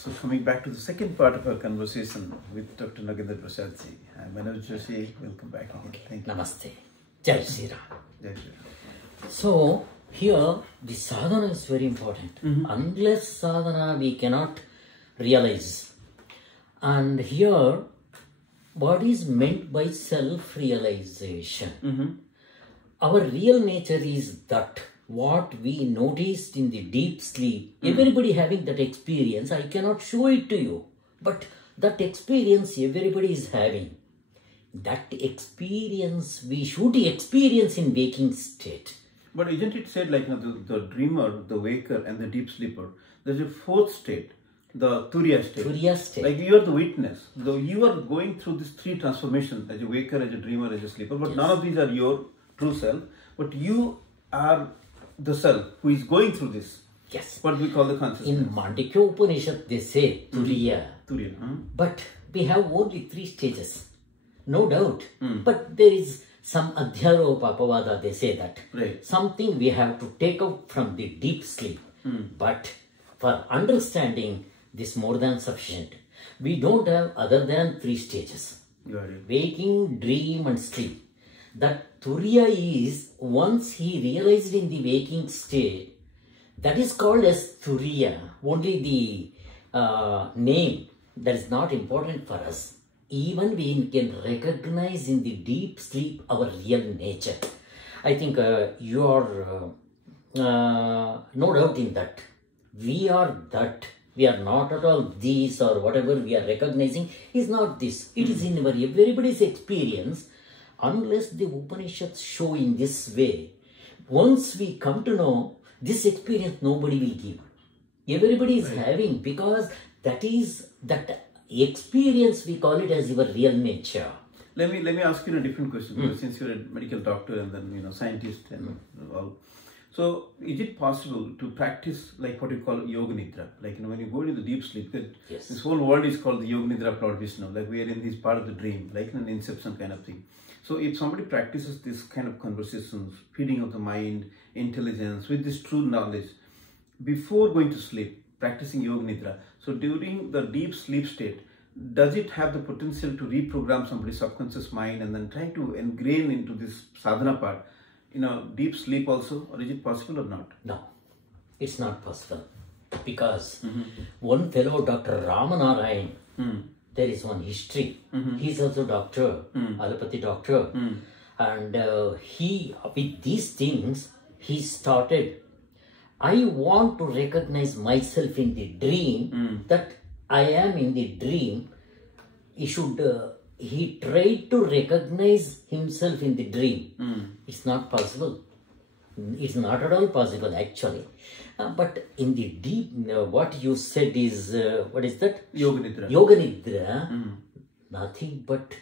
So coming back to the second part of our conversation with Dr. Nagendra Prasad ji. Manoj Joshi, welcome back again. Thank you. Namaste. Jai Shri Ram. Jai Shri Ram. So, here the sadhana is very important. Unless sadhana we cannot realize. And here, what is meant by self-realization? Our real nature is that what we noticed in the deep sleep. Everybody having that experience, I cannot show it to you. But that experience everybody is having. That experience we should experience in waking state. But isn't it said like the dreamer, the waker and the deep sleeper, there's a fourth state, the Turiya state. Turiya state. Like you are the witness. Though you are going through these three transformations as a waker, as a dreamer, as a sleeper. But none of these are your true self. But you are the self who is going through this. Yes. What we call the consciousness. In Mandikya Upanishad they say Turiya. Turiya. But we have only 3 stages. No doubt. But there is some Adhyaropa Apavada, they say that. Right. Something we have to take out from the deep sleep. But for understanding this more than sufficient. We don't have other than 3 stages. Got it. Waking, dream and sleep. That Turiya is, once he realized in the waking state, that is called as Turiya. Only the name, that is not important for us. Even we can recognize in the deep sleep our real nature. I think you are no doubt in that. We are that. We are not at all this or whatever we are recognizing is not this. It is in our everybody's experience. Unless the Upanishads show in this way, once we come to know, this experience nobody will give. Everybody is having, because that is that experience, we call it as your real nature. Let me ask you a different question, because since you're a medical doctor and then scientist and all. So is it possible to practice like what you call yoga nidra? Like when you go into the deep sleep, this whole world is called the yoga nidra plot Vishnu. Like we are in this part of the dream, like an inception kind of thing. So if somebody practices this kind of conversations, feeding of the mind, intelligence, with this true knowledge, before going to sleep, practicing yoga nidra, so during the deep sleep state, does it have the potential to reprogram somebody's subconscious mind and then try to ingrain into this sadhana part, deep sleep also, or is it possible or not? No, it's not possible. Because one fellow, Dr. Ramanarayan, there is one history. He is also doctor, allopathy doctor. And he, with these things, he started, I want to recognize myself in the dream, that I am in the dream. He tried to recognize himself in the dream. It's not possible. It's not at all possible actually. But in the deep, what you said is, what is that? Yoga Nidra. Yoga Nidra, nothing but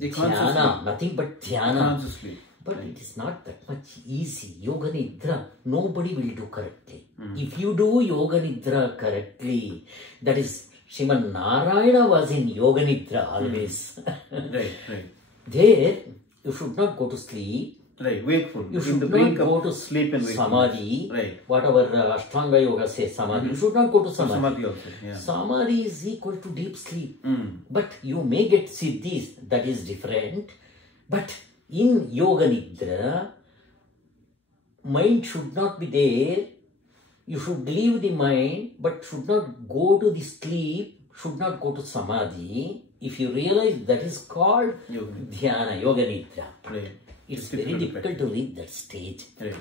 Dhyana, nothing but Dhyana. Consciously. But it is not that much easy. Yoga Nidra, nobody will do correctly. If you do Yoga Nidra correctly, that is, Sriman Narayana was in Yoga Nidra always. Right. There, you should not go to sleep. Right, wakeful. You should not go to sleep and samadhi. Right. Whatever Ashtanga Yoga says, samadhi. You should not go to samadhi. Samadhi also, yeah. Samadhi is equal to deep sleep. But you may get siddhis, that is different. But in Yoga Nidra, mind should not be there. You should leave the mind, but should not go to the sleep, should not go to samadhi. If you realize, that is called Dhyana, Yoga Nidra. Right. It's very difficult to reach that stage. Right.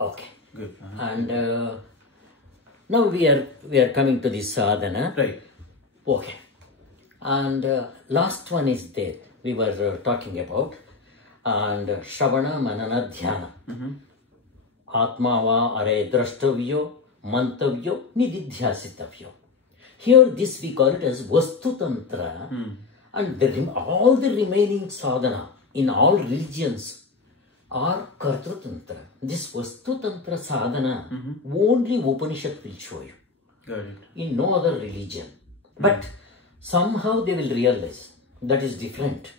Okay. Good. And now we are coming to the sadhana. Right. Okay. And last one is there. We were talking about. And Savana, Manana, Dhyana. Atma va are drashtavyo, mantavyo, nididhyasitavyo. Here this we call it as Vastu Tantra. And all the remaining sadhana in all religions are Kartru Tantra. This Vastu Tantra sadhana only Upanishad will show you. Got it. In no other religion. But somehow they will realize that is different.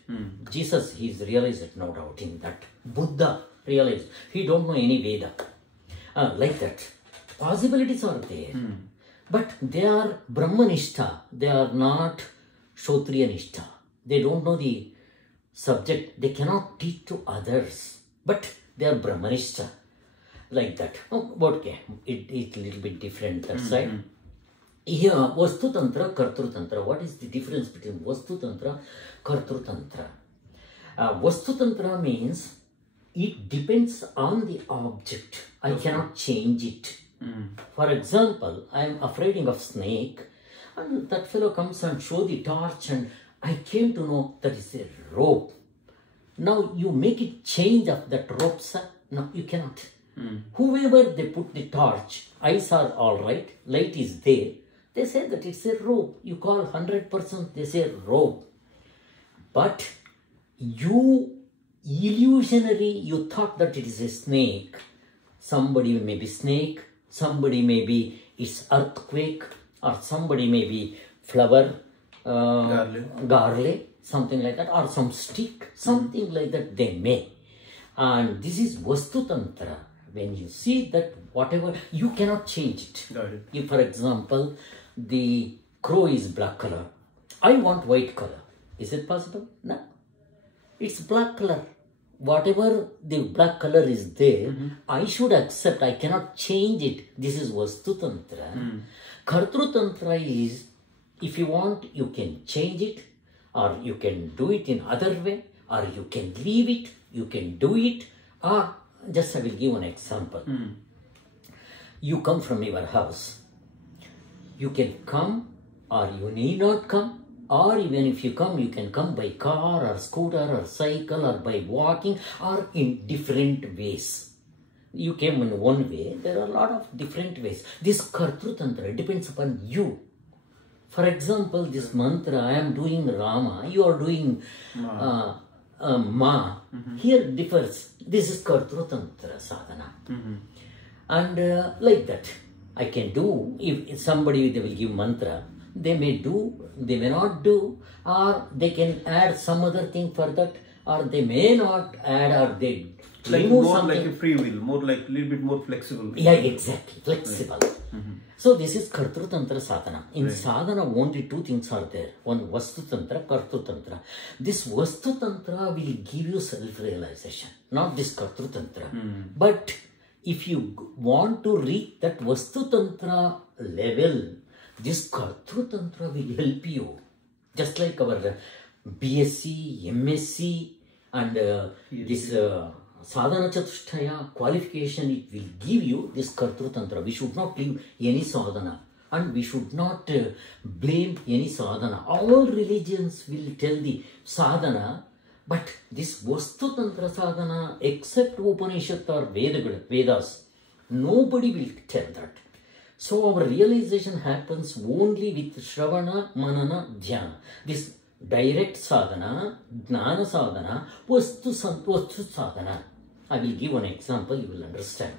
Jesus, he is realized, no doubt in that. Buddha realized. He don't know any Veda. Like that. Possibilities are there. But they are Brahmanishta. They are not Kshotriyanishta. They don't know the subject. They cannot teach to others. But they are Brahmanishta. Like that. Oh, okay. It's a little bit different that side. Here, Vastu Tantra, Kartru Tantra. What is the difference between Vastu Tantra, Kartru Tantra? Vastu Tantra means it depends on the object. I cannot change it. For example, I am afraid of snake, and that fellow comes and show the torch, and I came to know that is a rope. Now you make it change of that rope, sir. No, you cannot. Whoever they put the torch, eyes are all right, light is there. They say that it's a rope. You call 100%, they say rope. But you illusionary, you thought that it is a snake. Somebody may be snake, somebody may be it's earthquake, or somebody may be flower, garlic, something like that, or some stick, something like that they may. And this is Vastu Tantra. When you see that whatever, you cannot change it. Got it. If, for example, the crow is black color, I want white color. Is it possible? No. It's black color. Whatever the black color is there, I should accept. I cannot change it. This is Vastu Tantra. Kartru Tantra is, if you want, you can change it, or you can do it in other way, or you can leave it, you can do it, or just I will give an example. You come from your house. You can come, or you need not come. Or even if you come, you can come by car or scooter or cycle or by walking or in different ways. You came in one way, there are a lot of different ways. This Kartru Tantra depends upon you. For example, this mantra, I am doing Rama, you are doing Ma. Here differs. This is Kartru Tantra Sadhana. And like that, I can do, if somebody they will give mantra, they may do, they may not do, or they can add some other thing for that, or they may not add, or they like remove more something. like a free will, more like a little bit more flexible. Yeah, exactly, flexible. So this is Kartru Tantra Sadhana. In Sadhana, only two things are there. One Vastu Tantra, Kartru Tantra. This Vastu Tantra will give you self-realization, not this Kartru Tantra. But if you want to reach that Vastu Tantra level, this Kartru Tantra will help you. Just like our BSc, MSc and this Sadhana Chatushtaya qualification, it will give you this Kartru Tantra. We should not leave any sadhana and we should not blame any sadhana. All religions will tell the sadhana, but this Vastu Tantra sadhana, except Upanishad or Vedas, nobody will tell that. So our realization happens only with Shravana, Manana, Dhyana. This direct sadhana, Jnana sadhana, Vastu sadhana. I will give one example, you will understand.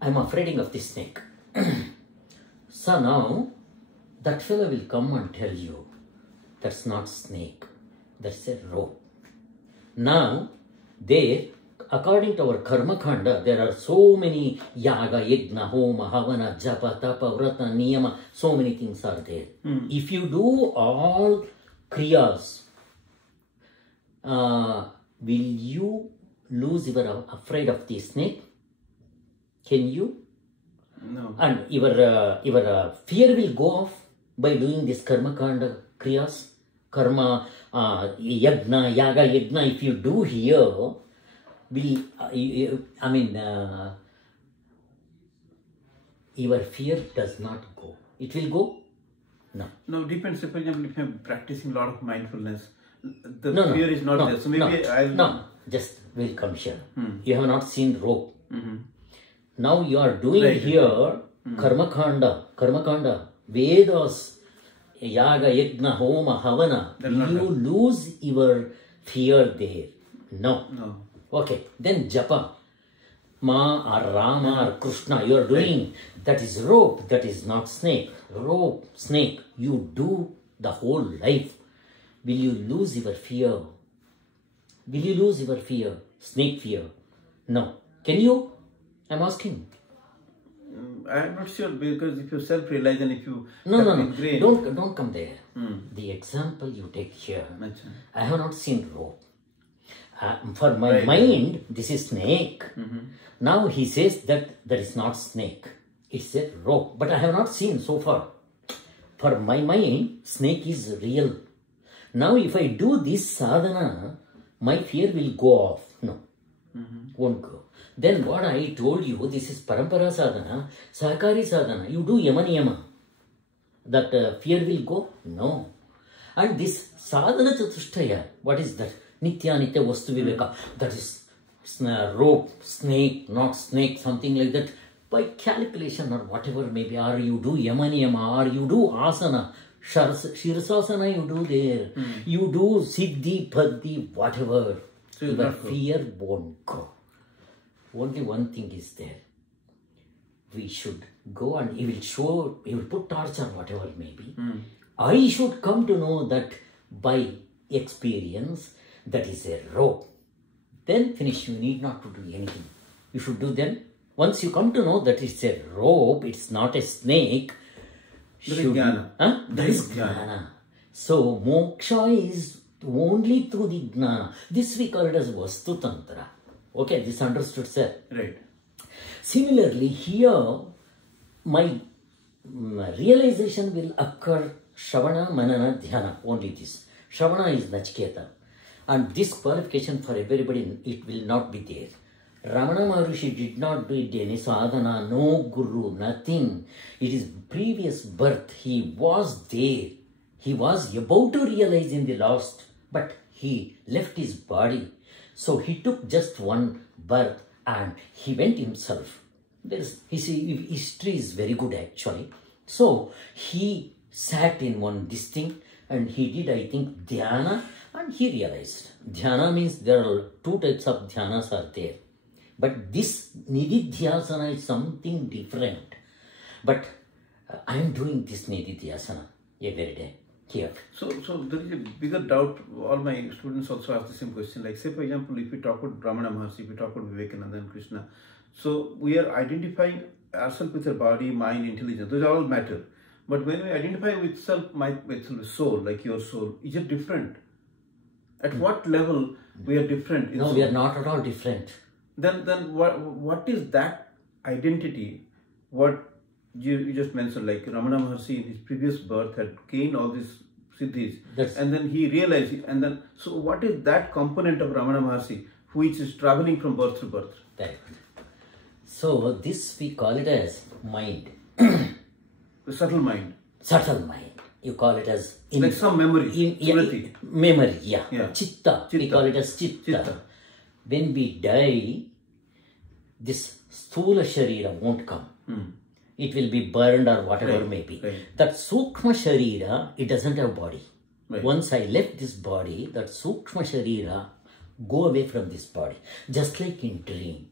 I am afraid of this snake. So now, that fellow will come and tell you, that's not snake, that's a rope. Now, there, according to our Karma Khanda, there are so many yaga, yajna, homa, havana, japa, tapa, vrata, niyama, so many things are there. If you do all kriyas, will you lose your afraid of the snake? Can you? No. And your fear will go off by doing this karma kanda kriyas, karma yagna, yaga yagna. If you do here, will your fear does not go. It will go? No. No, depends. For example, if I'm practicing a lot of mindfulness, the fear is not there. So maybe I'll... No, just will come here. You have not seen rope. Now you are doing here karma kanda, Vedas, yaga, yajna, homa, havana. Will you lose your fear there? No. No. Okay, then japa, Ma or Rama or Krishna, you are doing, that is rope, that is not snake. Rope, snake, you do the whole life. Will you lose your fear? Will you lose your fear? Snake fear? No. Can you? I'm asking. I'm not sure, because if you self-realize and if you No, have no, no. ingrained- Don't come there. The example you take here, Acha. I have not seen rope. For my Right. mind, this is snake. Now he says that is not snake. It's a rope. But I have not seen so far. For my mind, snake is real. Now if I do this sadhana, my fear will go off. No, won't go. Then what I told you, this is parampara sadhana, sahakari sadhana. You do yama niyama. That fear will go? No. And this sadhana chatushtaya, what is that? Nitya, nitya, vastu viveka. That is rope, snake, not snake, something like that. By calculation or whatever maybe, or you do yama niyama, or you do asana, shirsasana you do there. You do siddhi, padhi, whatever. So you'll Your not go. fear won't go. Only one thing is there. We should go and he will put torch or whatever maybe. I should come to know that by experience, that is a rope. Then finish, you need not to do anything. You should do then. Once you come to know that it's a rope, it's not a snake. That is jnana. That is jnana. So moksha is only through the jnana. This we call it as Vastu Tantra. Okay, this understood, sir. Right. Similarly, here my realization will occur Shravana, Manana, Dhyana, only this. Shravana is Nachiketa. And this qualification for everybody, it will not be there. Ramana Maharishi did not do it any sadhana, no guru, nothing. It is previous birth. He was there. He was about to realize in the last, but he left his body. So he took just one birth and he went himself. His history is very good actually. So he sat in this thing and he did, I think, Dhyana, and he realized. Dhyana means there are two types of dhyanas are there. But this nididhyasana is something different. But I am doing this nididhyasana every day here. So there is a bigger doubt. All my students also ask the same question. Like, say, for example, if we talk about Ramana Maharshi, if we talk about Vivekananda and Krishna, so we are identifying ourselves with our body, mind, intelligence. Those all matter. But when we identify with self, with soul, like your soul, is it different? At what level we are different? No, we are not at all different. Then what is that identity? What you just mentioned, like Ramana Maharshi in his previous birth had gained all these siddhis, and then he realized it, and then so what is that component of Ramana Maharshi which is traveling from birth to birth? Right. So this we call it as mind. The subtle mind. Subtle mind. You call it as Like some memory. Memory, yeah. Yeah. Chitta. We call it as chitta. When we die, this sthula sharira won't come. It will be burned or whatever may be. Right. That sukshma sharira, it doesn't have body. Right. Once I left this body, that sukshma sharira go away from this body. Just like in dream.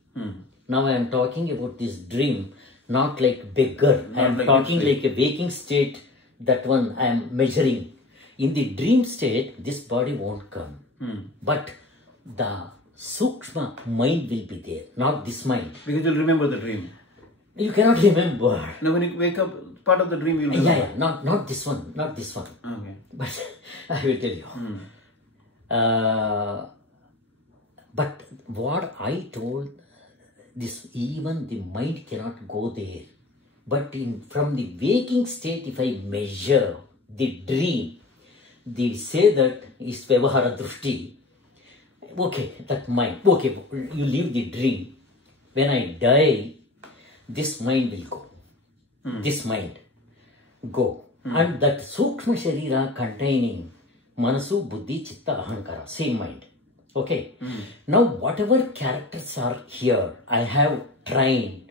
Now I am talking about this dream, not like beggar. I am talking like a waking state. That one I am measuring. In the dream state, this body won't come. But the sukshma mind will be there, not this mind. Because you'll remember the dream. You cannot remember. Now when you wake up, part of the dream you'll remember. Yeah, not this one, not this one. Okay. But I will tell you. But what I told, this even the mind cannot go there. But from the waking state, if I measure the dream, they say that is Vyavahara Drushti. Okay, that mind. Okay, you leave the dream. When I die, this mind will go. This mind go. And that Sukshma Sharira containing Manasu, Buddhi, Chitta, Ahankara, same mind. Okay. Now, whatever characters are here, I have trained.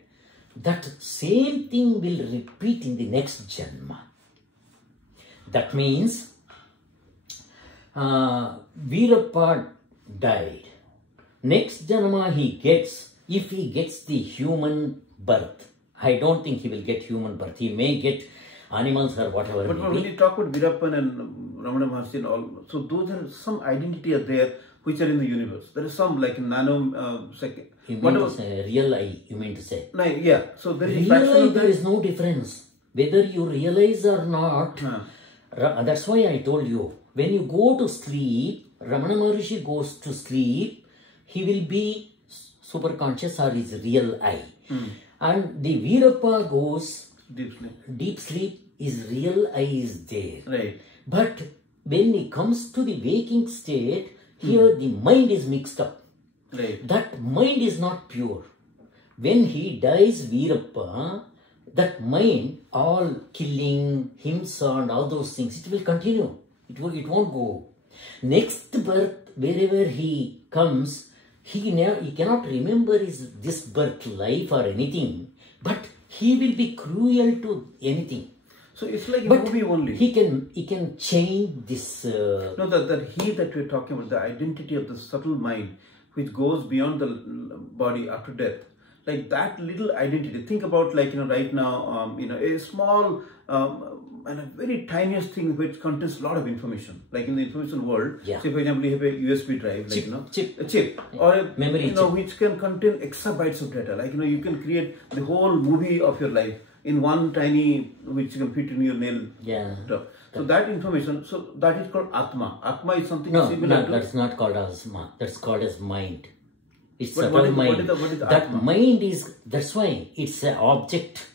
That same thing will repeat in the next Janma. That means Veerappa died. Next Janma he gets, if he gets the human birth, I don't think he will get human birth. He may get animals or whatever. But when you talk about Veerappan and Ramana Maharshi and all, so those are some identity are there which are in the universe. There is some like nano second. You mean to say real I? You mean to say? No, yeah. So there is real a fraction I. of There is no difference whether you realize or not. That's why I told you, when you go to sleep, Ramana Maharishi goes to sleep, he will be super conscious or his real I. And the Veerappa goes deep sleep. Deep sleep, his real I is there. Right. But when he comes to the waking state, here the mind is mixed up. Right. That mind is not pure. When he dies, Veerappa, that mind, all killing, himsa and all those things, it will continue. It won't go. Next birth, wherever he comes, he cannot remember this birth life or anything, but he will be cruel to anything. So it's like a But movie only. He can change this. No, that we're talking about, the identity of the subtle mind, which goes beyond the body after death. Like that little identity. Think about right now, a small and a very tiniest thing which contains a lot of information. Like in the information world, Yeah. say for example, you have a USB drive, a chip, or a Memory chip. which can contain exabytes of data. Like you can create the whole movie of your life in one tiny, which you can fit in your nail. Yeah. So that information, so that is called Atma. Atma is something No, similar to... that's not called as Atma. That's called as mind. It's But subtle mind. what is that Atma? mind is, that's why it's an object.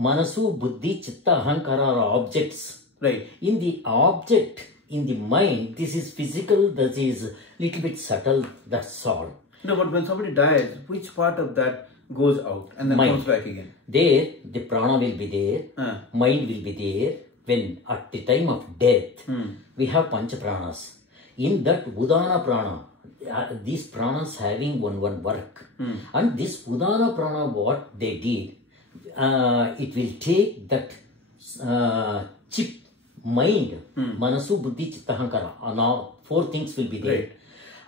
Manasu, Buddhi, Chitta, Ahankara are objects. Right. In the object, in the mind, this is physical, that is little bit subtle, that's all. No, but when somebody dies, which part of that goes out and then Mind. comes back again? There, the prana will be there, mind will be there. When at the time of death, we have pancha pranas. In that Udana prana, these pranas having one work. And this Udana prana, what they did, it will take that chip, mind, Manasu, Buddhi, Chitta, Ahankara, now 4 things will be there. Right.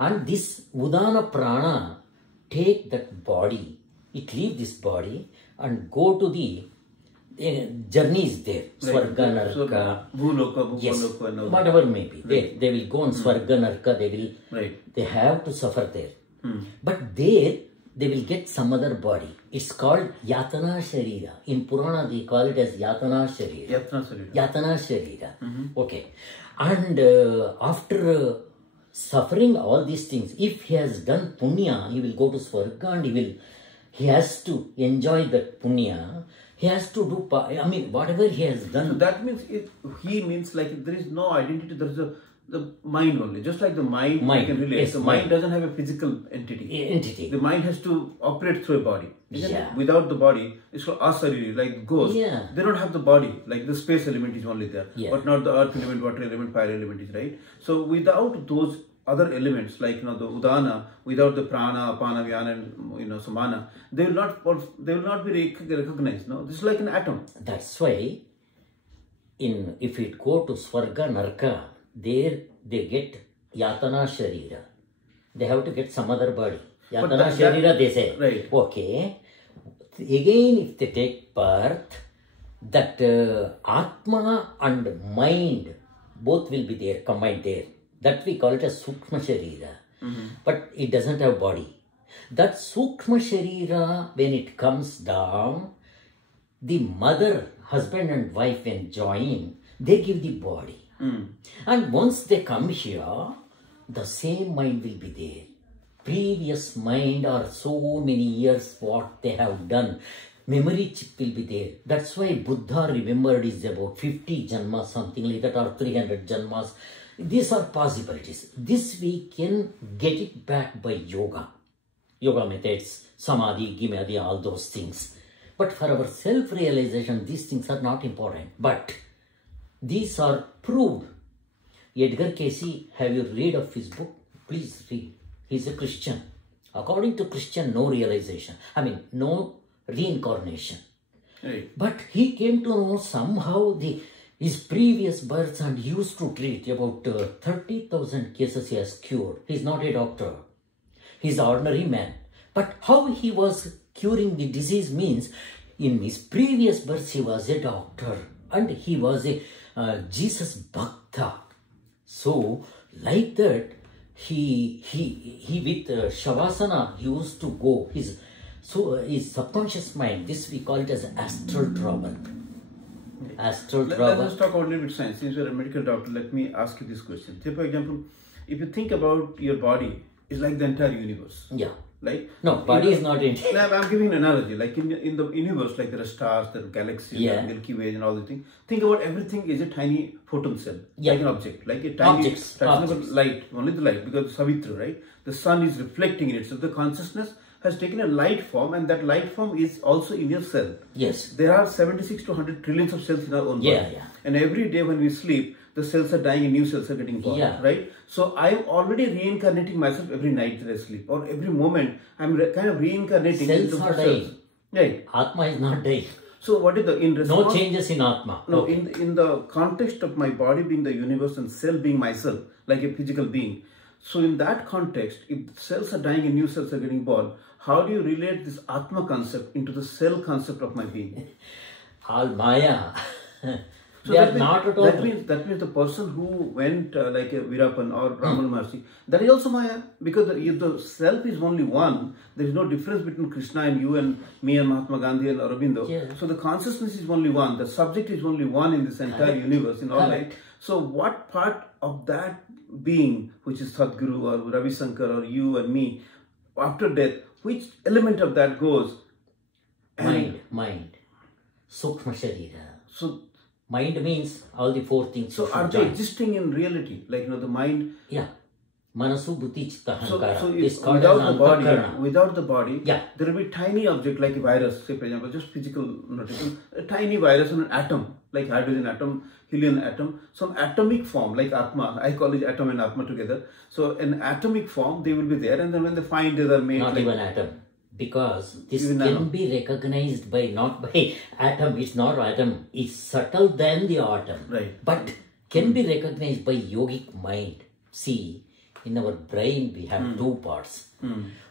And this Udana prana take that body, it leave this body and go to the journey is there. Right. Swarga, Naraka. Bhuloka, Yes, Bhuloka, and all that. whatever may be. Right. They will go on Swarga, Naraka, they have to suffer there. But there, they will get some other body. It's called Yatana Sharira. In Purana, they call it as Yatana Sharira. Yatana Sharira. Okay. And after suffering all these things, if he has done punya, he will go to Swarga and he has to enjoy that punya. He has to do, whatever he has done. So that means, he means like there is no identity, there is the mind only. Just like the mind we can relate. Yes, the mind doesn't have a physical entity. The mind has to operate through a body. Yeah. Without the body, it's called asariri, like ghosts. Yeah. They don't have the body, like the space element is only there. Yeah. But not the earth element, water element, fire element is, right? So without those other elements, like the udana, without the prana, apana, vyana, and samana, they will not be recognized. No, this is like an atom. That's why, if it go to Swarga, Naraka, there they get Yatana Sharira. They have to get some other body. Yatana Sharira, they say. Right. Okay. Again, if they take birth, that Atma and mind, both will be there, combined there. That we call it as Sukshma Sharira. But it doesn't have body. That Sukshma Sharira, when it comes down, the mother, husband and wife, when join, they give the body. And once they come here, the same mind will be there. Previous mind or so many years what they have done, memory chip will be there. That's why Buddha remembered is about 50 janmas, something like that, or 300 janmas. These are possibilities. This we can get it back by yoga. Yoga methods, samadhi, gimadhi, all those things. But for our self-realization, these things are not important. But these are proved. Edgar Cayce, have you read of his book? Please read. He's a Christian. According to Christian, no realization. No reincarnation. Right. But he came to know somehow his previous births and he used to treat about 30,000 cases he has cured. He's not a doctor. He's an ordinary man. But how he was curing the disease means, in his previous births he was a doctor and he was a Jesus Bhakta. So, like that, he with Shavasana, he used to go, his subconscious mind, this we call it as astral travel. Astral travel. Let's talk about a little bit science. Since you're a medical doctor, let me ask you this question. Say, for example, if you think about your body, it's like the entire universe. Yeah. Like, no, body is not in. I'm giving an analogy. Like in the universe, like there are stars, there are galaxies, there are Milky Way, and all the things. Think about everything is a tiny photon cell, like an object, like a tiny objects. Light, only the light, because Savitra, right? The sun is reflecting in it, so the consciousness has taken a light form, and that light form is also in your cell. Yes. There are 76 to 100 trillions of cells in our own body. Yeah. And every day when we sleep, the cells are dying and new cells are getting born, right? So I'm already reincarnating myself every night that I sleep, or every moment I'm kind of reincarnating. Cells are dying. Right. Atma is not dying. So what is the in response? No changes in Atma. No, in the context of my body being the universe and cell being myself, like a physical being. So in that context, if cells are dying and new cells are getting born, how do you relate this Atma concept into the cell concept of my being? All Maya. So that means the person who went like a Virapan or Raman Maharshi, that is also Maya, because if the self is only one, there is no difference between Krishna and you and me and Mahatma Gandhi and Aurobindo. Yeah. So the consciousness is only one, the subject is only one in this entire universe, in all life. So what part of that being, which is Sadguru or Ravi Shankar or you and me, after death, which element of that goes? Mind. Sukshma Sharira. So mind means all the four things. So are they existing in reality? Like, the mind? Yeah. Manasu Buddhi Chitta Hankara. So without the body, there will be tiny object like a virus, say for example, just physical notation, a tiny virus on an atom, like hydrogen atom, helium atom, some atomic form like Atma. I call it atom and Atma together. So an atomic form, they will be there, and then when they find they are made. Not even atom. Because this can be recognized not by atom, it's not atom, it's subtle than the atom. Right. But can be recognized by yogic mind. See, in our brain we have two parts.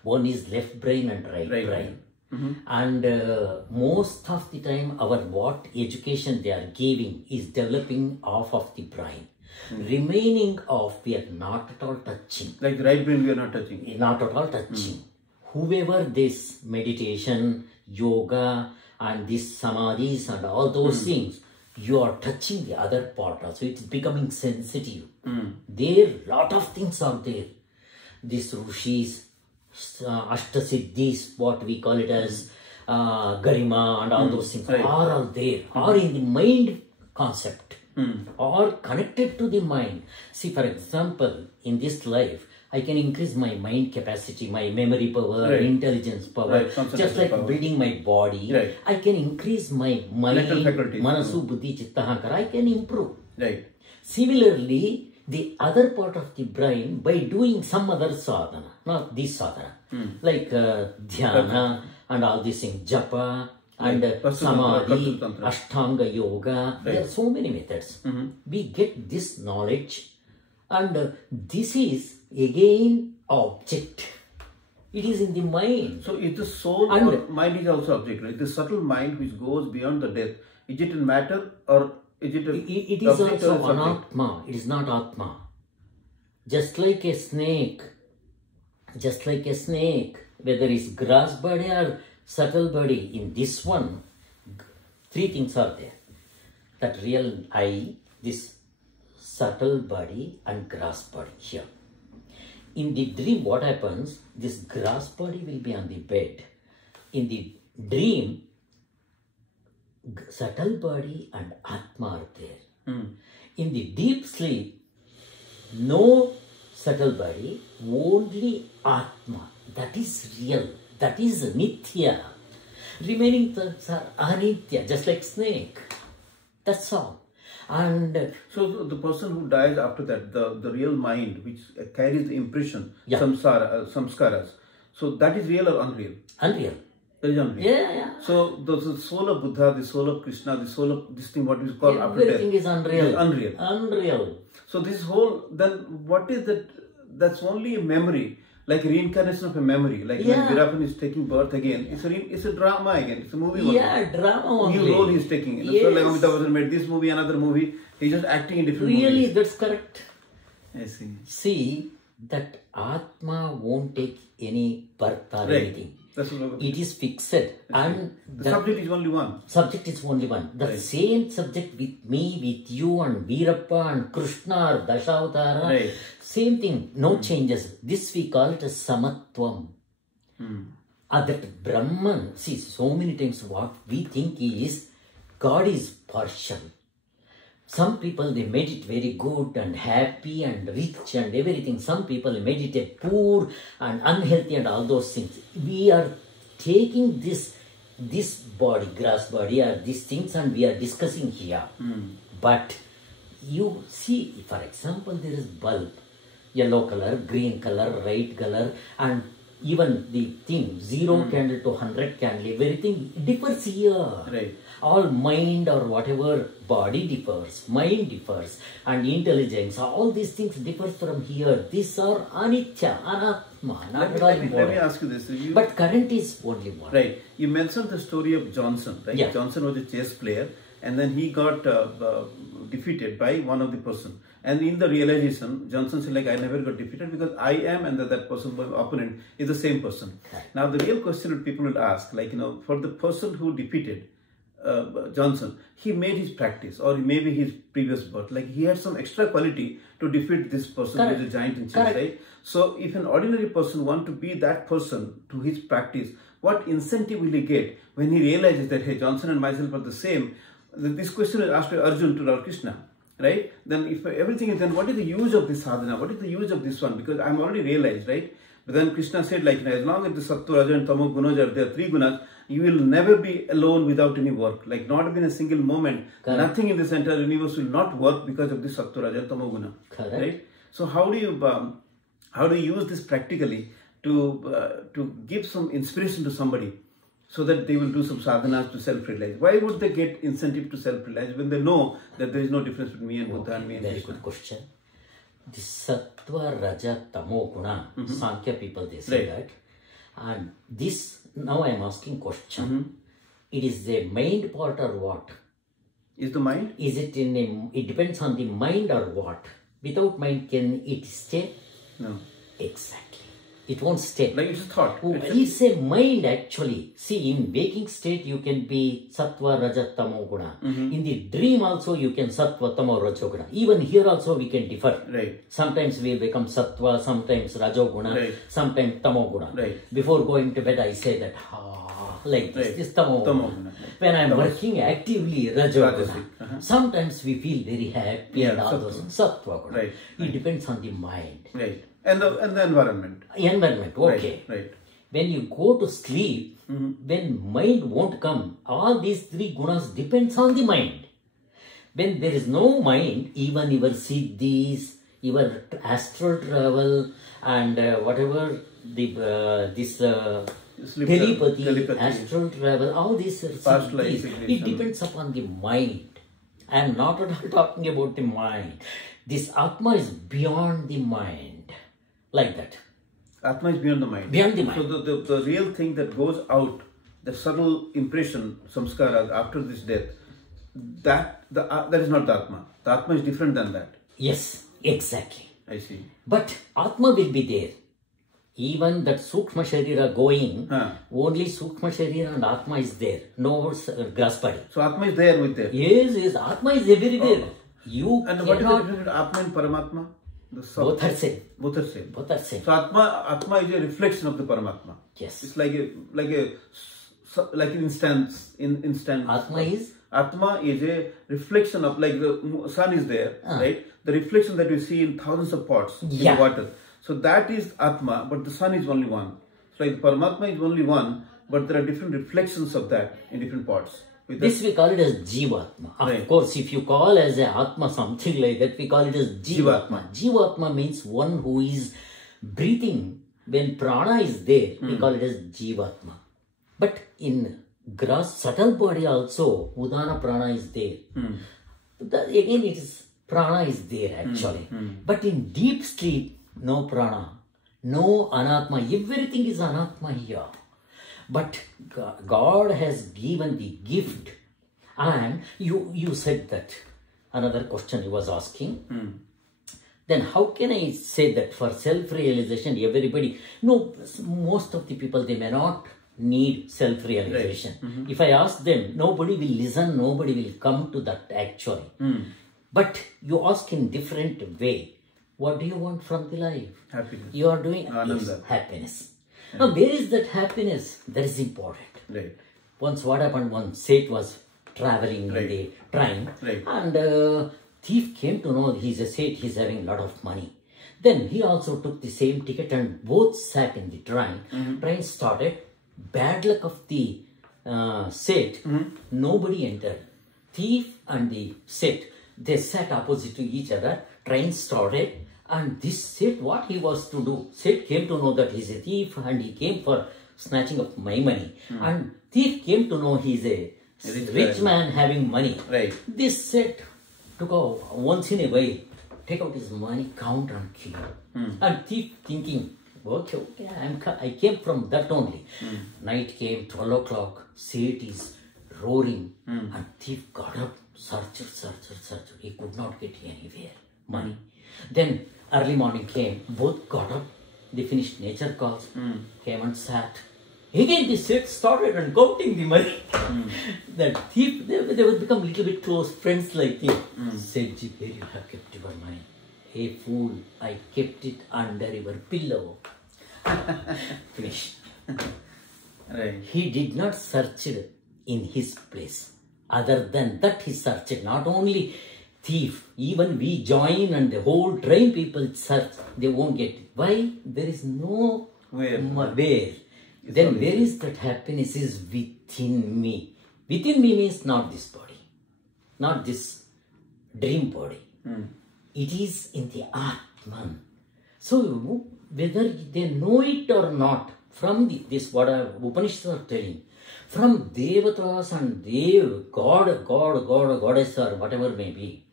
One is left brain and right brain. And most of the time what education they are giving is developing off of the brain. Remaining off, we are not at all touching. Like the right brain we are not touching. Not at all touching. Whoever this meditation, yoga and this samadhis and all those things, you are touching the other part also. It's becoming sensitive. There, lot of things are there. These rishis, ashtasiddhis, what we call it as garima and all those things are all there, are in the mind concept, or connected to the mind. See, for example, in this life, I can increase my mind capacity, my memory power, intelligence power, just like building my body. I can increase my mind, manasu, buddhi, chitta, hankara, I can improve. Similarly, the other part of the brain, by doing some other sadhana, not this sadhana, like dhyana and all these things, japa and samadhi, ashtanga yoga, there are so many methods. We get this knowledge, and this is again object. It is in the mind. So is the soul or mind is also object, right? The subtle mind which goes beyond the death, is it in matter or is it it is also anatma. It is not atma. Just like a snake, whether it's grass body or subtle body, in this one, three things are there. That real I, this subtle body and grass body here. In the dream, what happens? This grass body will be on the bed. In the dream, subtle body and Atma are there. In the deep sleep, no subtle body, only Atma. That is real. That is Nitya. Remaining things are Anitya, just like snake. That's all. And so the person who dies after that, the real mind which carries the impression, samskaras, so that is real or unreal? Unreal. That is unreal. Yeah. So the soul of Buddha, the soul of Krishna, the soul of this thing, what we call after death. Everything is unreal. Is unreal. Unreal. So this whole, then what is that? That's only a memory. Like reincarnation of a memory, like when Virapan is taking birth again, it's a drama again, it's a movie. Drama only. New role he's taking. Yes. So like Amitabh Bachchan made this movie, another movie, he's just acting in different movies. Really, that's correct. I see. See, that Atma won't take any birth or anything. That's what it is fixed. And the subject is only one. Subject is only one. The same subject with me, with you, and Veerappa, and Krishna, or Dashavatara. Same thing, no changes. This we call it as Samatvam. That Brahman, see, so many times what we think is God is partial. Some people, they made it very good and happy and rich and everything. Some people made it a poor and unhealthy and all those things. We are taking this body, grass body, or these things, and we are discussing here. But you see, for example, there is bulb, yellow color, green color, red color, and even the thing, 0 candle to 100 candle, everything differs here. All mind or whatever, body differs, mind differs, and intelligence, all these things differ from here. These are anitya, anatma, not at all important. Let me ask you this. But current is only one. Right. You mentioned the story of Johnson, right? Yeah. Johnson was a chess player, and then he got defeated by one of the person. And in the realization, Johnson said, like, I never got defeated because I am, and that person, my opponent, is the same person. Now, the real question that people will ask, like, for the person who defeated Johnson, he made his practice, or maybe his previous birth, like he had some extra quality to defeat this person who is a giant in chess, right? So, if an ordinary person want to be that person to his practice, what incentive will he get when he realizes that, hey, Johnson and myself are the same? This question is asked by Arjun to Lord Krishna, right? Then if everything is, then what is the use of this sadhana? What is the use of this one? Because I'm already realized, right? But then Krishna said, like, as long as the sattva, raja and tamo gunas are there, 3 gunas, you will never be alone without any work. Like, not even a single moment, nothing in this entire universe will not work because of this sattva, raja and tamo guna. Right? So how do you use this practically to give some inspiration to somebody, so that they will do some sadhanas to self-realize? Why would they get incentive to self-realize when they know that there is no difference between me and Buddha and me and Krishna? Very good question. The sattva, raja, tamo guna, Sankhya people, they say that. And this, now I am asking question. It is the mind part or what? Is the mind? Is it it depends on the mind or what? Without mind, can it stay? No. Exactly. It won't stay. Like it's a thought. It's a mind actually. See, in waking state you can be sattva, raja, tamo guna. In the dream also you can sattva, tamo, rajo guna. Even here also we can differ. Right. Sometimes we become sattva, sometimes rajo guna, sometimes tamo guna. Before going to bed I say that, like this, this tamo guna. When I am working actively, rajo guna. Sometimes we feel very happy and all those, sattva guna. It depends on the mind. And the environment. Environment, okay. Right. When you go to sleep, when mind won't come, all these 3 gunas depends on the mind. When there is no mind, even your siddhis, your astral travel, and whatever this telepathy, astral travel, all these are siddhis. It depends upon the mind. I am not at all talking about the mind. This Atma is beyond the mind. Like that. Atma is beyond the mind. Beyond the mind. So the real thing that goes out, the subtle impression, samskaras after this death, that is not the Atma. The Atma is different than that. Yes, exactly. I see. But Atma will be there. Even that Sukshma Sharira going, only Sukshma Sharira and Atma is there. No grass body. So Atma is there with them. Yes, Atma is everywhere. You and what is the difference between Atma and Paramatma? Both are same. Both are same. Both are same. So Atma is a reflection of the Paramatma. Yes. It's like an instance. Atma is? Atma is a reflection of, like the sun is there, right? The reflection that you see in thousands of pots in the water. So that is Atma, but the sun is only one. So like the Paramatma is only one, but there are different reflections of that in different pots. This we call it as Jivatma. Of course, if you call as a Atma something like that, we call it as Jivatma. Jivatma means one who is breathing. When prana is there, we call it as Jivatma. But in gross subtle body also, Udana prana is there. Again, it is prana is there actually. But in deep sleep, no prana, no anatma. Everything is anatma here. But God has given the gift. And you said that, another question he was asking, Then how can I say that for self-realization, everybody, no, most of the people, they may not need self-realization. Right. If I ask them, nobody will listen, nobody will come to that actually. But you ask in different way, what do you want from the life? Happiness. You are doing happiness. Now, where is that happiness? That is important. Right. Once what happened, one Seth was traveling in the train, and thief came to know he's a Seth, he's having a lot of money. Then he also took the same ticket and both sat in the train. Train started. Bad luck of the Seth, nobody entered. Thief and the Seth, they sat opposite to each other. Train started, and this Seth, what he was to do? Seth came to know that he's a thief and he came for snatching of my money. And thief came to know he's a rich man having money. Right. This Seth took out once in a while, take out his money, count and kill. And thief thinking, okay, I came from that only. Night came, 12 o'clock, Seth is roaring, and thief got up, searched. He could not get anywhere, money. Then early morning came, both got up, they finished nature calls, came and sat. Again the Seth started and counting the money. That thief, they would become a little bit close friends like this. Sethji, where you have kept your money? Hey fool, I kept it under your pillow. Finish. Right. He did not search it in his place. Other than that, he searched. Not only thief, even we join and the whole train people search, they won't get it. Why? There is no Where? Then where is that happiness is within me. Within me means not this body, not this dream body. It is in the Atman. So whether they know it or not, from this what Upanishads are telling, from Devatas and Dev, God, Goddess or whatever may be,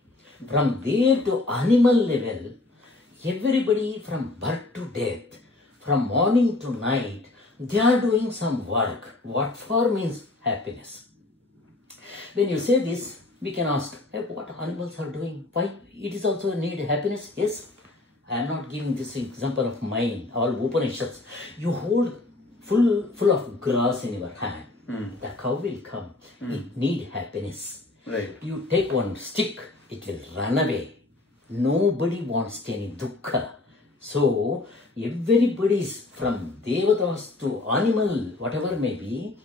from there to animal level, everybody from birth to death, from morning to night, they are doing some work. What for means happiness. When you say this, we can ask, hey, what animals are doing? Why? It is also need happiness? Yes. I am not giving this example of mine, all Upanishads. You hold full of grass in your hand. The cow will come. It need happiness. Right. You take one stick, it will run away. Nobody wants any dukkha. So, everybody's from devatas to animal, whatever may be,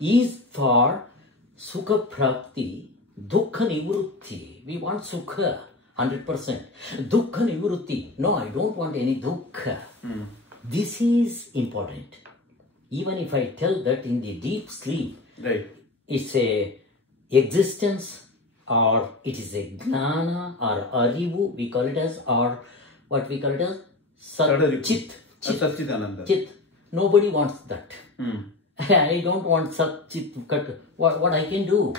is for sukha prakti, dukkha nivrutti. We want sukha, 100%. Dukkha nivrutti. No, I don't want any dukkha. This is important. Even if I tell that in the deep sleep, Right. it's a existence, or it is a gnana or arivu, we call it as, or what we call it as Chit. Satchidananda. Nobody wants that. I don't want Sat Chit. What I can do?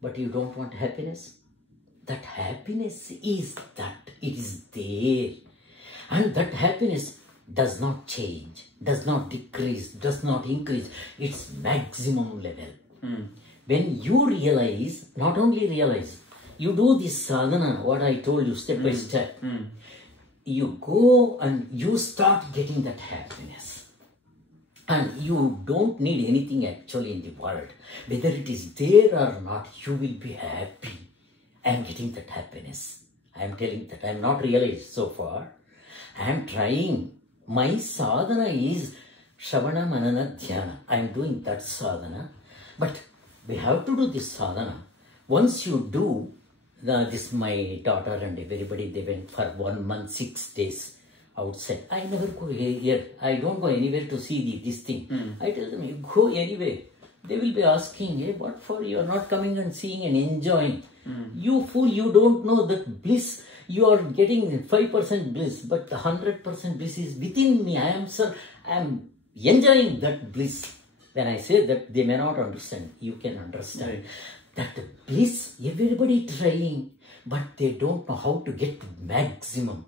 But you don't want happiness? That happiness is that. It is there. And that happiness does not change, does not decrease, does not increase. It's maximum level. When you realize, not only realize, you do this sadhana, what I told you step by step. You go and you start getting that happiness. And you don't need anything actually in the world. Whether it is there or not, you will be happy. I am getting that happiness. I am telling that I am not realized so far. I am trying. My sadhana is savana, manana, dhyana. I am doing that sadhana. But we have to do this sadhana. Once you do, this my daughter and everybody, they went for 1 month, 6 days outside. I never go here. I don't go anywhere to see this thing. I tell them, you go anywhere. They will be asking, hey, what for you are not coming and seeing and enjoying? You fool, you don't know that bliss. You are getting 5% bliss, but the 100% bliss is within me. I am enjoying that bliss. When I say that, they may not understand. You can understand. Right. That bliss, everybody trying, but they don't know how to get to maximum.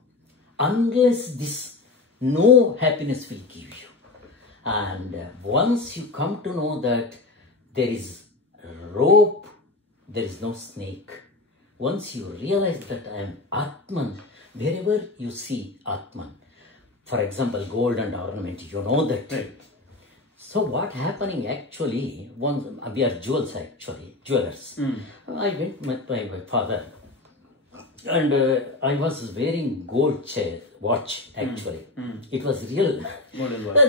Unless this, no happiness will give you. And once you come to know that there is rope, there is no snake. Once you realize that I am Atman, Wherever you see Atman, for example, gold and ornament, you know that. Right. So what happening actually, once we are jewelers. I went with my father and I was wearing gold watch actually. It was real.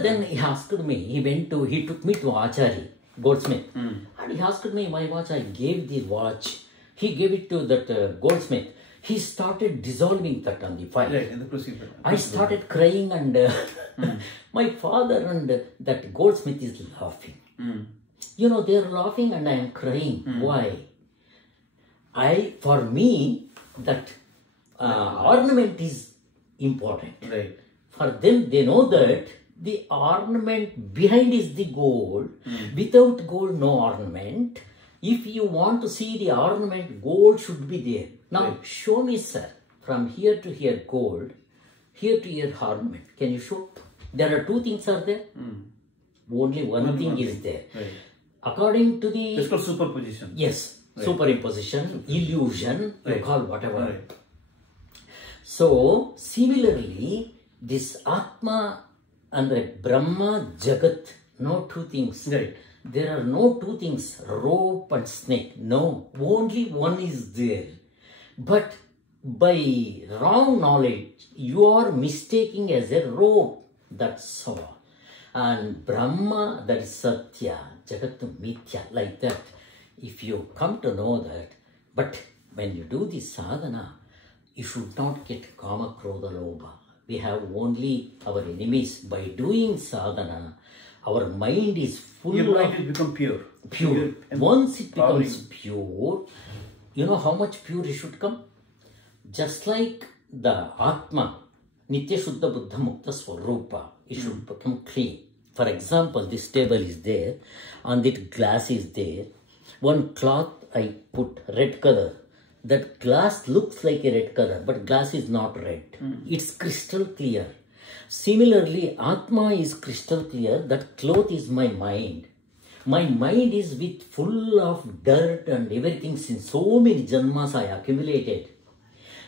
Then he asked me, he took me to Achari, goldsmith, and he asked me my watch. I gave the watch. He gave it to that goldsmith. He started dissolving that on the fire. Right, in the procedure. I started crying and my father and that goldsmith is laughing. You know, they're laughing and I am crying. Why? For me, that ornament is important. Right. For them, they know that the ornament behind is the gold. Without gold, no ornament. If you want to see the ornament, gold should be there. Now, show me, sir, from here to here gold, here to here ornament. Can you show? There are two things are there. Only one thing is there. Right. According to the... It's called superposition. Yes, superimposition, illusion, you call whatever. Right. So, similarly, this Atma and the Brahma, Jagat, no two things. Right. There are no two things, rope and snake. No, only one is there. But by wrong knowledge, you are mistaking as a rope. That's all. And Brahma, that is Satya, Jagat Mithya, like that. If you come to know that, but when you do this sadhana, you should not get Kama, Krodha, Lobha. We have only our enemies. By doing sadhana, our mind is full Your of... mind will become pure. Pure. Once it becomes pure, you know how much pure it should come? Just like the Atma, Nitya Shuddha Buddha Mukta Swarupa, it should become clean. For example, this table is there, and that glass is there. One cloth I put red color. That glass looks like a red color, but glass is not red. It's crystal clear. Similarly, Atma is crystal clear. That cloth is my mind. My mind is with full of dirt and everything since so many janmas I accumulated.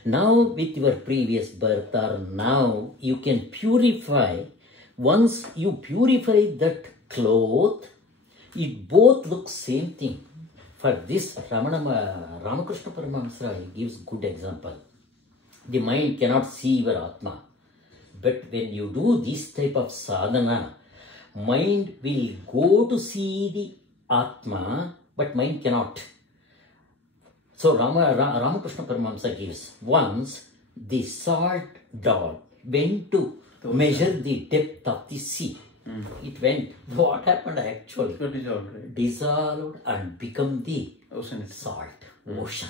Now with your previous birth or now you can purify. Once you purify that cloth, it both looks same thing. For this, Ramakrishna Paramahamsa gives good example. The mind cannot see your Atma. But when you do this type of sadhana, mind will go to see the Atma, but mind cannot. So Ramakrishna Paramahamsa gives, once the salt doll went to measure the depth of the sea. It went. What happened actually? Dissolved and become the ocean. Salt, ocean.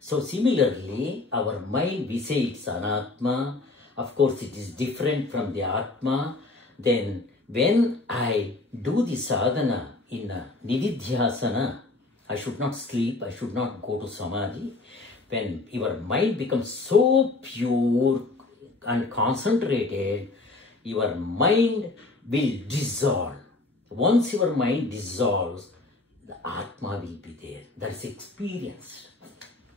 So similarly, our mind, we say it's anatma. Of course, it is different from the atma. Then when I do the sadhana in a nididhyasana, I should not sleep, I should not go to samadhi. When your mind becomes so pure and concentrated, your mind will dissolve. Once your mind dissolves, the Atma will be there. That is experienced.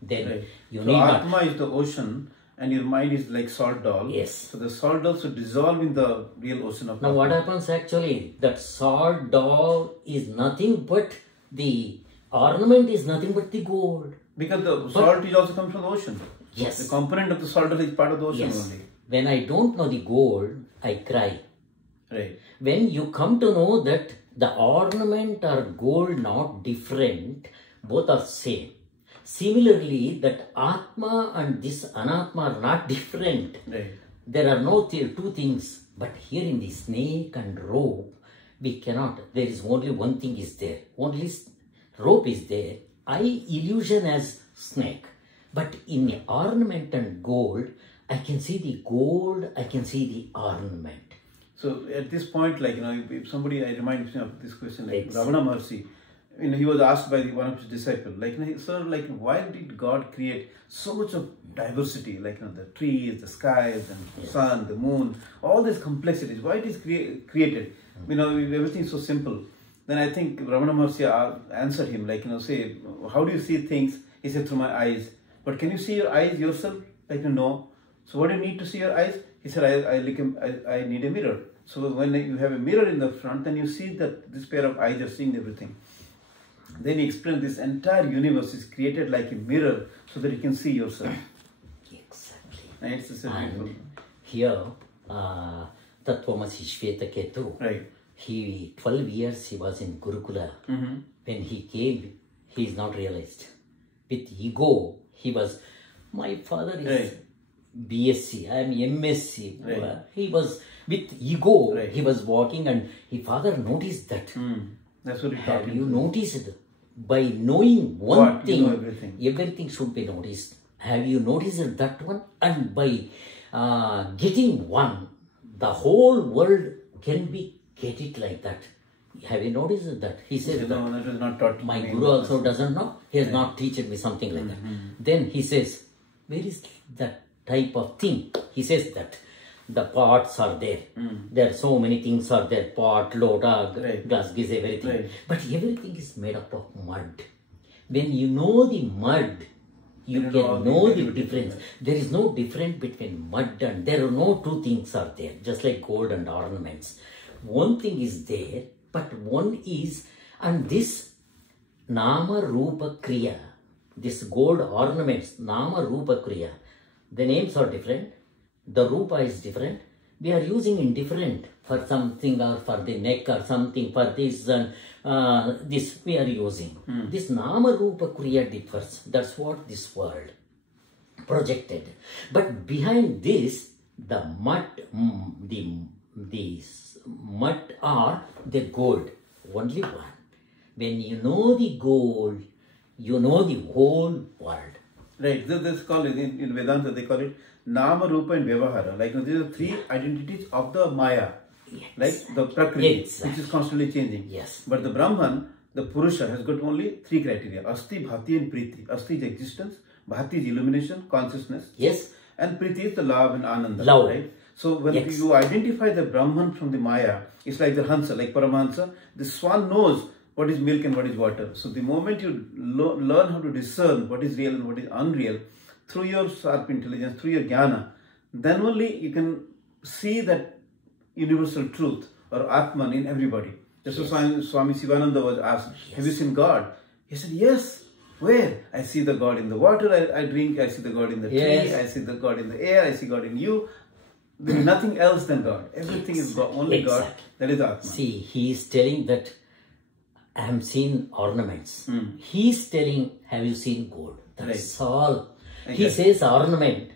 Then you need Atma is the ocean and your mind is like salt doll. Yes. So the salt doll should dissolve in the real ocean of Now Atma. what happens actually? That salt doll is nothing but the ornament is nothing but the gold. Because the salt is also comes from the ocean. Yes. The component of the salt doll is part of the ocean only. When I don't know the gold, I cry. Right. When you come to know that the ornament or gold not different, both are same. Similarly, that Atma and this Anatma are not different. Right. There are no two things. But here in the snake and rope, we cannot. There is only one thing is there. Only rope is there. I illusion as snake. But in the ornament and gold, I can see the gold, I can see the ornament. So at this point, like, if somebody, I remind me of this question, like Ravana Maharshi, he was asked by one of his disciples, like, sir, like, why did God create so much of diversity, like, the trees, the skies, and the sun, the moon, all these complexities, why it is created? Everything is so simple. Then I think Ravana Maharshi answered him, like, say, how do you see things? He said, through my eyes. But can you see your eyes yourself? Like, no. So what do you need to see your eyes? He said, I need a mirror. So when you have a mirror in the front, then you see that this pair of eyes are seeing everything. Then he explained this entire universe is created like a mirror so that you can see yourself. Exactly. And it's the same. And here, Tattvamasi Shvetaketu, Right. 12 years he was in Gurukula. When he came, he is not realized. With ego, he was, my father is BSc, I am MSc. Right. He was, with ego, Right. he was walking and his father noticed that. That's what he taught Have him. you noticed? By knowing one What? thing, You know everything. everything should be noticed. Have you noticed that one? And by getting one, the whole world can be get it like that. Have you noticed that? He says, No, that was not taught to my me. guru also doesn't know. He has not taught me something like that. Then he says, where is that type of thing? He says that the pots are there. There are so many things are there. Pot, lota, glass, giz, everything. Right. But everything is made up of mud. When you know the mud, you can know the difference. There is no difference between mud and there are no two things are there. Just like gold and ornaments. One thing is there, but one is, and this Nama Rupa Kriya, this gold ornaments, Nama Rupa Kriya, the names are different, the Rupa is different, we are using in different, for something or for the neck or something, for this and this we are using. This Nama Rupa Kriya differs, that's what this world projected. But behind this, the mud, these mud are the gold, only one. When you know the gold, you know the whole world. Right, this is called, in Vedanta they call it Nama, Rupa and Vyavahara. Like these are three identities of the Maya. Yes. Like the Prakriti, Exactly. which is constantly changing. Yes. But the Brahman, the Purusha, has got only three criteria. Asti, Bhati and Priti. Asti is existence, Bhati is illumination, consciousness. Yes. And Priti is the love and Ananda. Love. Right? So when Yes. you identify the Brahman from the Maya, it's like the Hansa, like Paramahansa. The swan knows what is milk and what is water. So the moment you learn how to discern what is real and what is unreal, through your sharp intelligence, through your jnana, then only you can see that universal truth or Atman in everybody. Just as Swami Sivananda was asked, have you seen God? He said, yes. Where? I see the God in the water I drink, I see the God in the tree, I see the God in the air, I see God in you. There is nothing else than God. Everything is God, only God. That is Atman. See, he is telling that I have seen ornaments. He is telling, have you seen gold? That's all. He says ornament,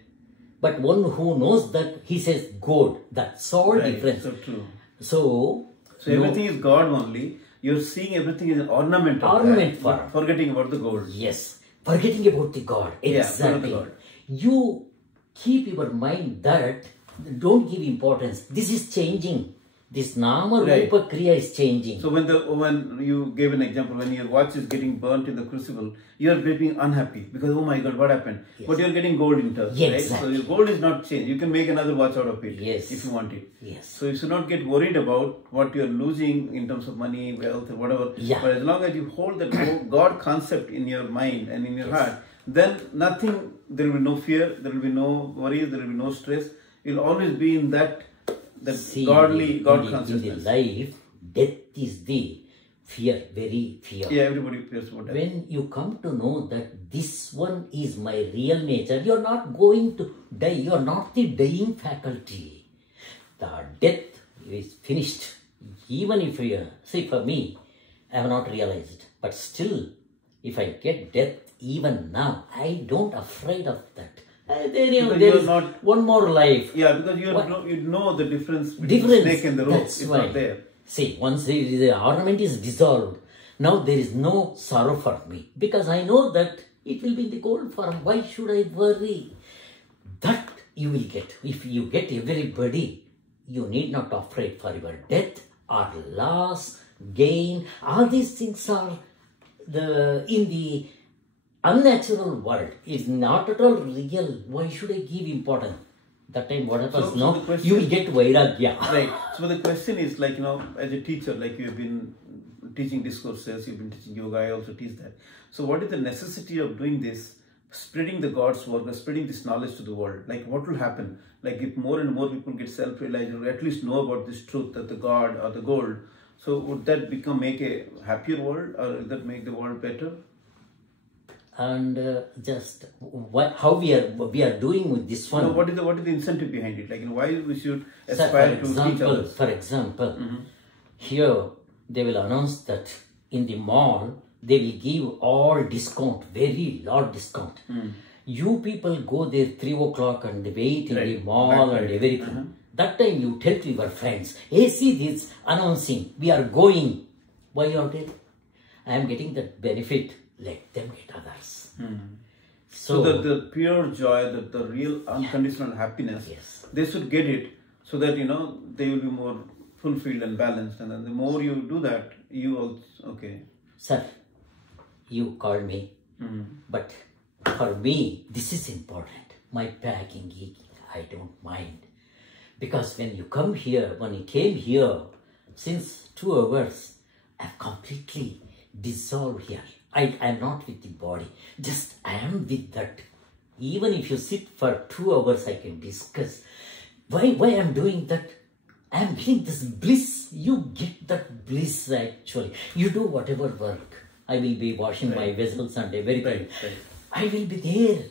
but one who knows that, he says gold. That's all difference. So true. So everything is God only. You're seeing everything as an ornament of ornament that, forgetting about the gold. Yes. Forgetting about the God. Exactly. God. You keep your mind that, don't give importance. This is changing. This Nama Rupa Kriya is changing. So when you gave an example, when your watch is getting burnt in the crucible, you are getting unhappy because, oh my God, what happened? Yes. But you are getting gold in touch, right? So your gold is not changed. You can make another watch out of it if you want it. Yes. So you should not get worried about what you are losing in terms of money, wealth, or whatever. But as long as you hold that God concept in your mind and in your heart, then nothing, there will be no fear, there will be no worries, there will be no stress. You'll always be in that godly, God consciousness. In the life, death is the fear, very fear. Yeah, everybody fears about that. When you come to know that this one is my real nature, you are not going to die. You are not the dying faculty. The death is finished. Even if you, see, for me, I have not realized. But still, if I get death even now, I don't afraid of that. There is one more life. Yeah, because you know the difference between the snake and the rope. It's not there. See, once the ornament is dissolved, now there is no sorrow for me. Because I know that it will be in the gold form. Why should I worry? That you will get. If you get everybody, you need not afraid for your death or loss, gain. All these things are in the unnatural world. Is not at all real. Why should I give importance? That time what happens now, you will get vairagya. Right. So the question is, like, as a teacher, like you have been teaching discourses, you've been teaching yoga, I also teach that. So what is the necessity of doing this spreading the God's word, or spreading this knowledge to the world, like what will happen? Like if more and more people get self-realized, or at least know about this truth, that the God or the gold, so would that make a happier world, or would that make the world better? And just how we are doing with this one. No, what is the incentive behind it? Like, why we should aspire to teach others? For example, here they will announce that in the mall they will give all discount, very large discount. You people go there 3 o'clock and wait in the mall and everything. That time you tell to your friends, hey, see this announcing, we are going. Why you are there? I am getting that benefit. Let them get others. So the pure joy, the real unconditional happiness, they should get it, so that they will be more fulfilled and balanced. And then the more you do that, you also Sir, you called me, but for me this is important. My packing, I don't mind, because when you come here, when you came here, since 2 hours, I've completely dissolved here. I am not with the body, just I am with that. Even if you sit for 2 hours, I can discuss. Why I am doing that? I am getting this bliss. You get that bliss actually. You do whatever work. I will be washing my vessels and everything. I will be there.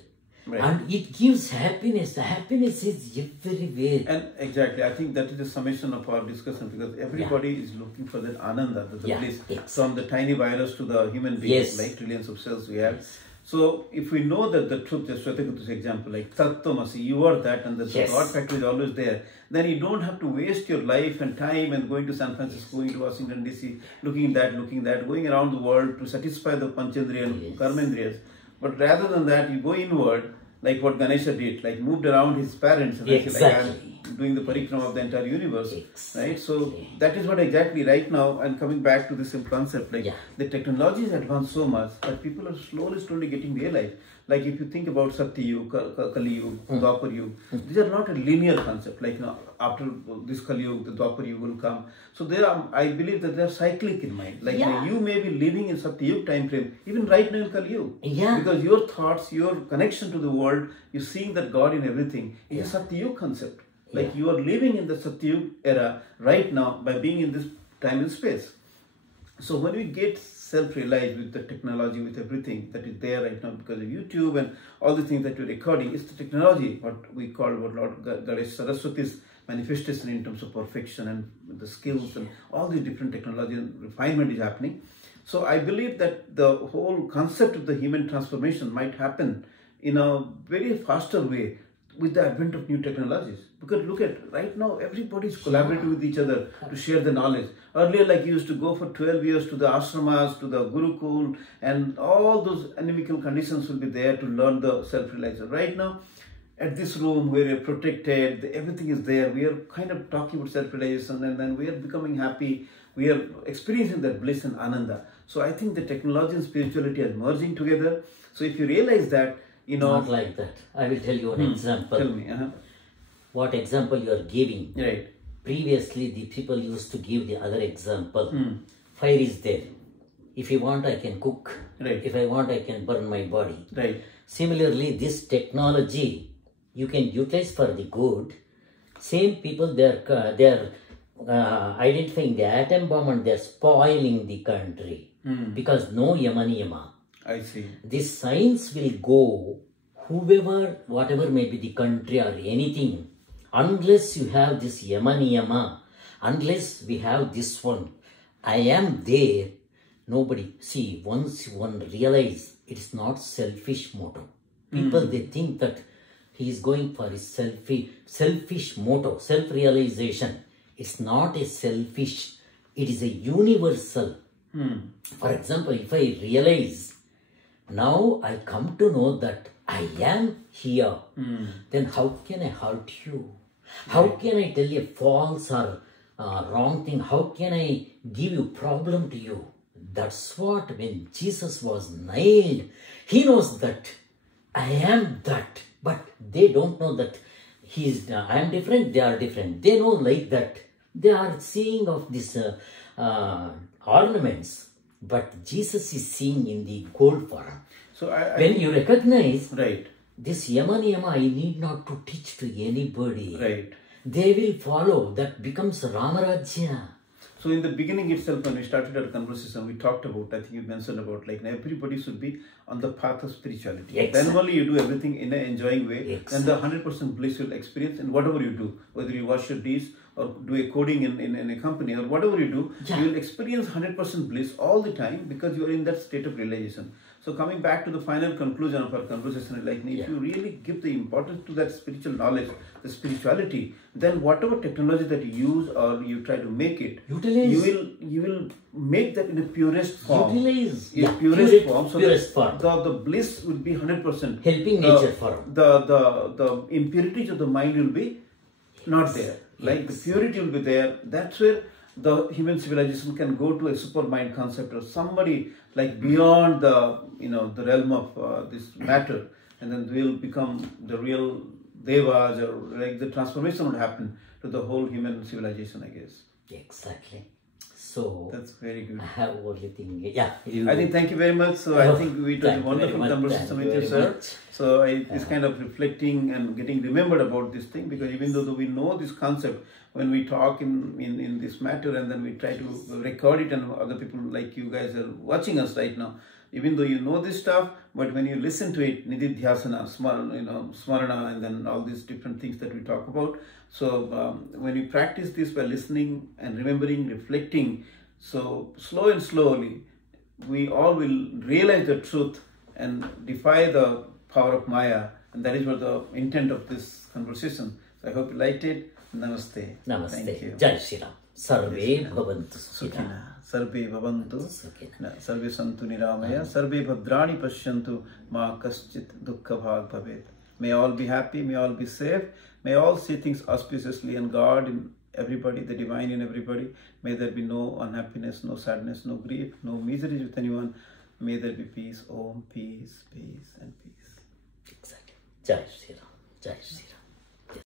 And it gives happiness. The happiness is everywhere. And exactly, I think that is the summation of our discussion, because everybody is looking for that ananda, the bliss, from the tiny virus to the human beings, like trillions of cells we have. So if we know that the truth, just Shwetakutu's example, like Tattvamasi, you are that, and that the God factor is always there, then you don't have to waste your life and time and going to San Francisco, going to Washington DC, looking that, going around the world to satisfy the Panchendriya and Karmendriyas. But rather than that, you go inward, like what Ganesha did, like moved around his parents, and like I'm doing the parikrama of the entire universe, right? So that is what exactly right now, and coming back to this simple concept, like the technology has advanced so much that people are slowly getting realized. Like if you think about Satya Yuga, Kali Yuga, Dwapar Yuga, these are not a linear concept. Like after this Kali Yuga, the Dwapar Yuga will come. So there are, I believe that they are cyclic in mind. Like you may be living in Satya Yuga time frame, even right now in Kali Yuga, because your thoughts, your connection to the world, you're seeing that God in everything, is a Satya Yuga concept. Like you are living in the Satya Yuga era right now by being in this time and space. So when we get self-realized with the technology, with everything that is there right now because of YouTube and all the things that we're recording, it's the technology, what we call what Lord Ganesh Saraswati's manifestation in terms of perfection and the skills and all these different technology and refinement is happening. So I believe that the whole concept of the human transformation might happen in a very faster way with the advent of new technologies. Because look at, right now, everybody is collaborating with each other to share the knowledge. Earlier, like you used to go for 12 years to the ashramas, to the Gurukul, and all those anemical conditions will be there to learn the self-realization. Right now, at this room where we are protected, everything is there. We are kind of talking about self-realization, and then we are becoming happy. We are experiencing that bliss and ananda. So I think the technology and spirituality are merging together. So if you realize that, Not like that. I will tell you an example. Tell me. What example you are giving. Right. Previously, the people used to give the other example. Fire is there. If you want, I can cook. Right. If I want, I can burn my body. Right. Similarly, this technology, you can utilize for the good. Same people, they are identifying the atom bomb and they are spoiling the country. Because no yama niyama. I see. This science will go, whoever, whatever may be the country or anything, unless you have this yama niyama, unless we have this one, I am there, nobody. See, once one realize it is not selfish motto. People, they think that he is going for his selfish motto, self-realization. It's not a selfish, it is a universal. For example, if I realize, now I come to know that I am here, then how can I hurt you? How can I tell you false or wrong thing? How can I give you problem to you? That's what when Jesus was nailed, he knows that I am that, but they don't know that he is. I am different, they are different. They know like that. They are seeing of this ornaments, but Jesus is seeing in the gold form. So I when you recognize right, this yama niyama, I need not to teach to anybody. right. They will follow. That becomes Ramarajya. So in the beginning itself, when we started our conversation, we talked about, I think you mentioned about like everybody should be on the path of spirituality. Exactly. Then only you do everything in an enjoying way, Exactly. and the 100% bliss you'll experience in whatever you do, whether you wash your dishes or do a coding in a company or whatever you do, Yeah. you will experience 100% bliss all the time because you are in that state of realization. So coming back to the final conclusion of our conversation, like if you really give the importance to that spiritual knowledge, the spirituality, then whatever technology that you use or you try to make it, Utilize. you will make that in a purest form. Utilize. In Yeah, purest form. So purest form. the bliss will be 100%. Helping nature form. The impurities of the mind will be not there. Like the purity will be there. That's where the human civilization can go to a super mind concept or somebody like beyond the the realm of this matter, and then they will become the real devas, or like the transformation would happen to the whole human civilization, I guess. Exactly. So That's very good. I have only thing. Yeah. I think thank you very much. So I think it was a thank you wonderful very much. conversation Thank with you you, very sir. much. So it's kind of reflecting and getting remembered about this thing, because even though we know this concept, when we talk in this matter and then we try to record it, and other people like you guys are watching us right now, even though you know this stuff, but when you listen to it, Nididhyasana, Smarana, and then all these different things that we talk about. So when you practice this by listening and remembering, reflecting, so slow and slowly, we all will realize the truth and defy the power of Maya. And that is what the intent of this conversation. So I hope you liked it. Namaste. Namaste. Thank you. Jai Shri Ram. Sarve bhavantu sukhina. Sukhina. Sarve bhavantu. Sukhina. Sarve santu niramaya. Sarve bhadrani pashyantu. Ma kaschit dukkha bhag bhavet. May all be happy. May all be safe. May all see things auspiciously, and God in everybody, the divine in everybody. May there be no unhappiness, no sadness, no grief, no miseries with anyone. May there be peace. Om, peace, peace, and peace. Exactly. Jai Shri Ram. Jai Shri Ram.